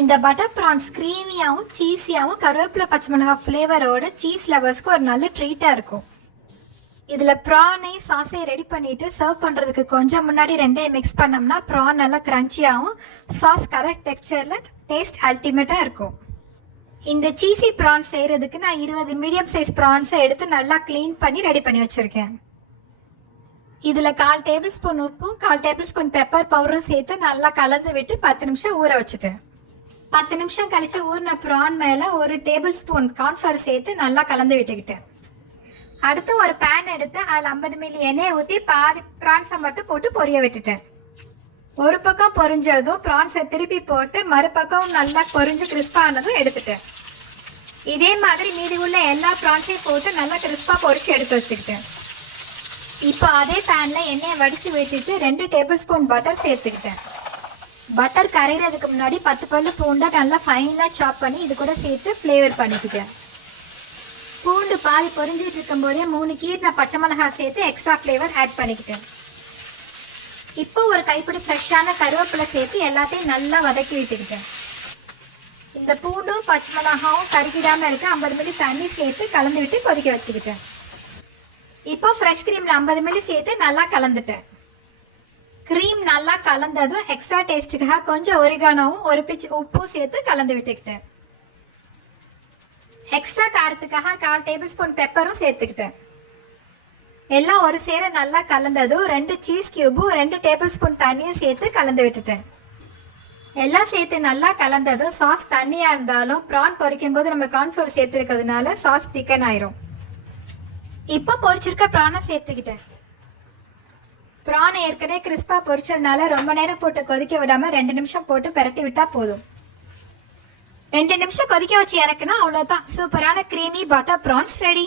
இந்த butter prawns க்ரீமியாகவும் சீஸியாகவும் கருவேப்பிலை பச்சை மிளகாய் ஃப்ளேவரோட சீஸ் லவர்ஸ்க்கு ஒரு நல்ல ட்ரீட்டாக இருக்கும். இதில் ப்ரானை சாஸை ரெடி பண்ணிவிட்டு சர்வ் பண்ணுறதுக்கு கொஞ்சம் முன்னாடி ரெண்டையும் மிக்ஸ் பண்ணோம்னா ப்ரான் நல்லா க்ரன்ச்சியாகவும் சாஸ் கரெக்ட் டெக்ஸ்சரில் டேஸ்ட் அல்டிமேட்டாக இருக்கும். இந்த சீஸி ப்ரான்ஸ் செய்கிறதுக்கு நான் 20 மீடியம் சைஸ் ப்ரான்ஸை எடுத்து நல்லா க்ளீன் பண்ணி ரெடி பண்ணி வச்சுருக்கேன். இதில் 1/4 டேபிள் ஸ்பூன் உப்பும் 1/4 டேபிள் ஸ்பூன் பெப்பர் பவுடரும் சேர்த்து நல்லா கலந்து விட்டு 10 நிமிஷம் ஊற வச்சுட்டேன். 10 நிமிஷம் கழிச்சு ஊறின ப்ரான் மேலே 1 டேபிள் ஸ்பூன் கார்ன்ஃப்ளவர் சேர்த்து நல்லா கலந்து விட்டுக்கிட்டேன். அடுத்து ஒரு பேன் எடுத்து அதில் 50 மில்லி எண்ணெயை ஊற்றி பாதி ப்ரான்ஸை மட்டும் போட்டு பொரிய விட்டுட்டேன். ஒரு பக்கம் பொரிஞ்சதும் ப்ரான்ஸை திருப்பி போட்டு மறுபக்கம் நல்லா பொரிஞ்சு கிறிஸ்பானதும் எடுத்துட்டேன். இதே மாதிரி மீதி உள்ள எல்லா ப்ரான்ஸையும் போட்டு நல்லா கிறிஸ்பாக பொரிச்சு எடுத்து வச்சுக்கிட்டேன். இப்போ அதே பேனில் எண்ணெயை வடித்து விட்டுட்டு 2 டேபிள் ஸ்பூன் பட்டர் சேர்த்துக்கிட்டேன். பட்டர் கரைகிறதுக்கு முன்னாடி 10 பல்லு பூண்டை நல்லா ஃபைனாக சாப் பண்ணி இது கூட சேர்த்து ஃப்ளேவர் பண்ணிக்கிட்டேன். பூண்டு பாதி பொரிஞ்சிட்டு இருக்கும் போதே 3 கீரின பச்சை மிளகாய் சேர்த்து எக்ஸ்ட்ரா ஃப்ளேவர் ஆட் பண்ணிக்கிட்டேன். இப்போ ஒரு கைப்பிடி ஃப்ரெஷ்ஷான கருவேப்பிலை சேர்த்து எல்லாத்தையும் நல்லா வதக்கி விட்டுக்கிட்டேன். இந்த பூண்டும் பச்சை மிளகாவும் கருகிடாமல் இருக்க 50 மில்லி தண்ணி சேர்த்து கலந்து விட்டு கொதிக்க வச்சுக்கிட்டேன். இப்போ ஃப்ரெஷ் க்ரீமில் 50 மில்லி சேர்த்து நல்லா கலந்துட்டேன். க்ரீம் நல்லா கலந்ததும் எக்ஸ்ட்ரா டேஸ்ட்டுக்காக கொஞ்சம் ஒரிகானோவும் ஒரு பிஞ்ச் உப்பும் சேர்த்து கலந்து விட்டுக்கிட்டேன். எக்ஸ்ட்ரா காரத்துக்காக 1/4 டேபிள் ஸ்பூன் பெப்பரும் சேர்த்துக்கிட்டேன். எல்லாம் ஒரு சேர நல்லா கலந்ததும் 2 சீஸ் கியூபும் 2 டேபிள் ஸ்பூன் தண்ணியும் சேர்த்து கலந்து விட்டுட்டேன். எல்லாம் சேர்த்து நல்லா கலந்ததும் சாஸ் தண்ணியாக இருந்தாலும் ப்ரான் பொரிக்கும் போது நம்ம கார்ன்ஃப்ளவர் சேர்த்துருக்கிறதுனால சாஸ் திக்கன் ஆயிரும். இப்போ பொரிச்சிருக்க ப்ரானை சேர்த்துக்கிட்டேன். ப்ரானை ஏற்கனவே கிறிஸ்பாக பொரிச்சதுனால ரொம்ப நேரம் போட்டு கொதிக்க விடாமல் 2 நிமிஷம் போட்டு பெரட்டி விட்டால் போதும். 2 நிமிஷம் கொதிக்க வச்சு இறக்குனா அவ்வளோதான், சூப்பரான க்ரீமி பட்டர் ப்ரான்ஸ் ரெடி.